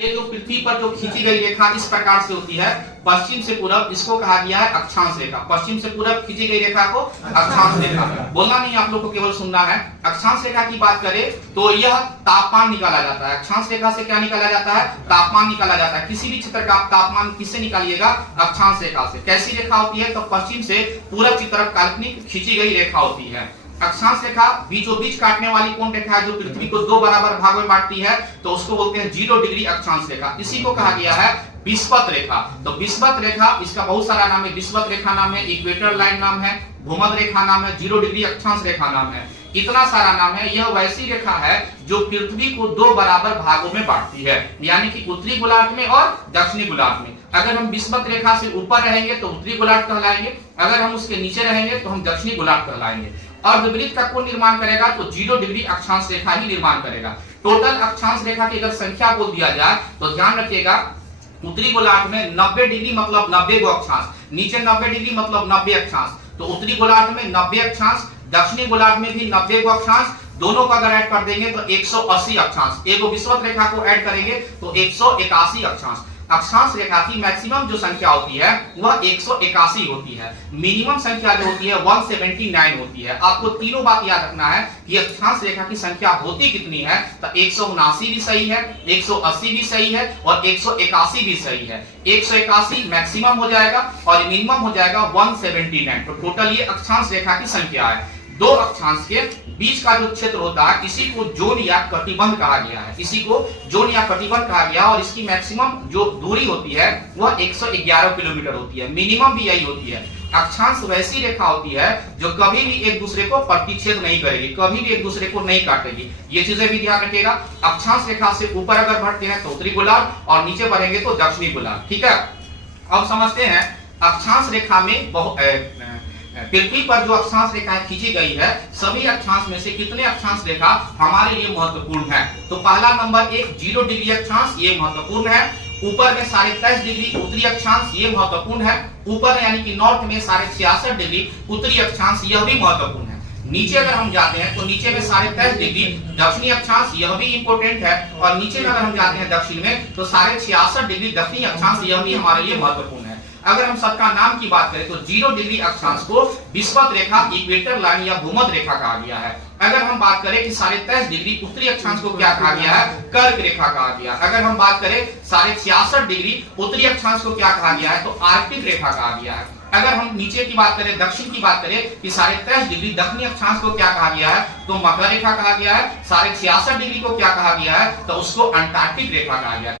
ये जो पृथ्वी पर जो खींची गई रेखा इस प्रकार से होती है, पश्चिम से पूरब, इसको कहा गया है अक्षांश रेखा। पश्चिम से पूरब खींची गई रेखा को अक्षांश रेखा, बोलना नहीं, आप लोग को केवल सुनना है। अक्षांश रेखा की बात करें तो यह तापमान निकाला जाता है। अक्षांश रेखा से क्या निकाला जाता है? तापमान निकाला जाता है। किसी भी क्षेत्र का आप तापमान किससे निकालिएगा? अक्षांश रेखा से। कैसी रेखा होती है? तो पश्चिम से पूरब की तरफ काल्पनिक खींची गई रेखा होती है। अक्षांश रेखा बीचों बीच काटने वाली कौन रेखा है? जो पृथ्वी को दो बराबर भागों में बांटती है, तो उसको बोलते हैं 0 डिग्री अक्षांश रेखा। इसी को कहा गया है विषुवत रेखा। तो विषुवत रेखा, इसका बहुत सारा नाम है। विषुवत रेखा नाम है, इक्वेटर लाइन नाम है, भूमध्य रेखा नाम है, 0 डिग्री अक्षांश रेखा नाम है, इतना सारा नाम है। यह वैसी रेखा है जो पृथ्वी को दो बराबर भागों में बांटती है, यानी कि उत्तरी गोलार्ध में और दक्षिणी गोलार्ध में। अगर हम विषुवत रेखा से ऊपर रहेंगे तो उत्तरी गोलार्ध कहलाएंगे, अगर हम उसके नीचे रहेंगे तो हम दक्षिणी गोलार्ध कहलाएंगे। अर्धवृत्त का कौन निर्माण करेगा? तो 0 डिग्री अक्षांश रेखा ही निर्माण करेगा। टोटल अक्षांश रेखा की अगर संख्या बोल दिया जाए तो ध्यान रखिएगा, उत्तरी गोलार्ध में 90 डिग्री मतलब 90 गो अक्षांश, नीचे 90 डिग्री मतलब 90 अक्षांश। तो उत्तरी गोलार्ध में 90 अक्षांश, दक्षिणी गोलार्ध में भी 90 गो अक्षांश, दोनों को अगर ऐड कर देंगे तो 180 अक्षांश। एक विषुवत रेखा को ऐड करेंगे तो 181 अक्षांश। अक्षांश रेखा की मैक्सिमम जो संख्या होती है वह 181 होती है। मिनिमम संख्या जो होती है 179 होती है। आपको तीनों बात याद रखना है कि अक्षांश रेखा की संख्या होती कितनी है। तो 179 भी सही है, 180 भी सही है और 181 भी सही है। 181 मैक्सिमम हो जाएगा और मिनिमम हो जाएगा 179। तो टोटल ये अक्षांश रेखा की संख्या है। दो अक्षांश के बीच का जो क्षेत्र होता है इसी को जोन या कटिबंध कहा गया है। इसी को जोन या कटिबंध कहा गया और इसकी मैक्सिमम जो दूरी होती है वह 111 किलोमीटर होती है। मिनिमम भी यही होती है। अक्षांश वैसी रेखा होती है जो कभी भी एक दूसरे को प्रतिच्छेद नहीं करेगी, कभी भी एक दूसरे को नहीं काटेगी। ये चीजें भी ध्यान रखिएगा। अक्षांश रेखा से ऊपर अगर बढ़ते हैं तो उत्तरी गोलार्ध और नीचे बढ़ेंगे तो दक्षिणी गोलार्ध। ठीक है, अब समझते हैं अक्षांश रेखा में पृथ्वी पर जो अक्षांश रेखाएं खींची गई है, सभी अक्षांश में से कितने अक्षांश रेखा हमारे लिए महत्वपूर्ण है? तो पहला नंबर 1 0 डिग्री अक्षांश, ये महत्वपूर्ण है। ऊपर में 63.5 डिग्री उत्तरी अक्षांश, ये महत्वपूर्ण है। ऊपर यानी कि नॉर्थ में 66.5 डिग्री उत्तरी अक्षांश, यह भी महत्वपूर्ण है। नीचे अगर हम जाते हैं तो नीचे में 23.5 डिग्री दक्षिणी अक्षांश, यह भी इंपोर्टेंट है। और नीचे में अगर हम जाते हैं दक्षिण में तो 66.5 डिग्री दक्षिणी अक्षांश, यह भी हमारे लिए महत्वपूर्ण है। अगर हम सबका नाम की बात करें तो 0 डिग्री अक्षांश को विषुवत रेखा, इक्वेटर लाइन या भूमध्य रेखा कहा गया है। अगर हम बात करें कि 23.5 डिग्री उत्तरी अक्षांश को क्या कहा गया है? कर्क रेखा कहा गया। अगर हम बात करें 66.5 डिग्री उत्तरी अक्षांश को क्या कहा गया है? तो आर्कटिक रेखा कहा गया है। अगर हम नीचे की बात करें, दक्षिण की बात करें कि 23.5 डिग्री दक्षिणी अक्षांश को क्या कहा गया है? तो मकर रेखा कहा गया है। 66.5 डिग्री को क्या कहा गया है? तो उसको अंटार्कटिक रेखा कहा गया है।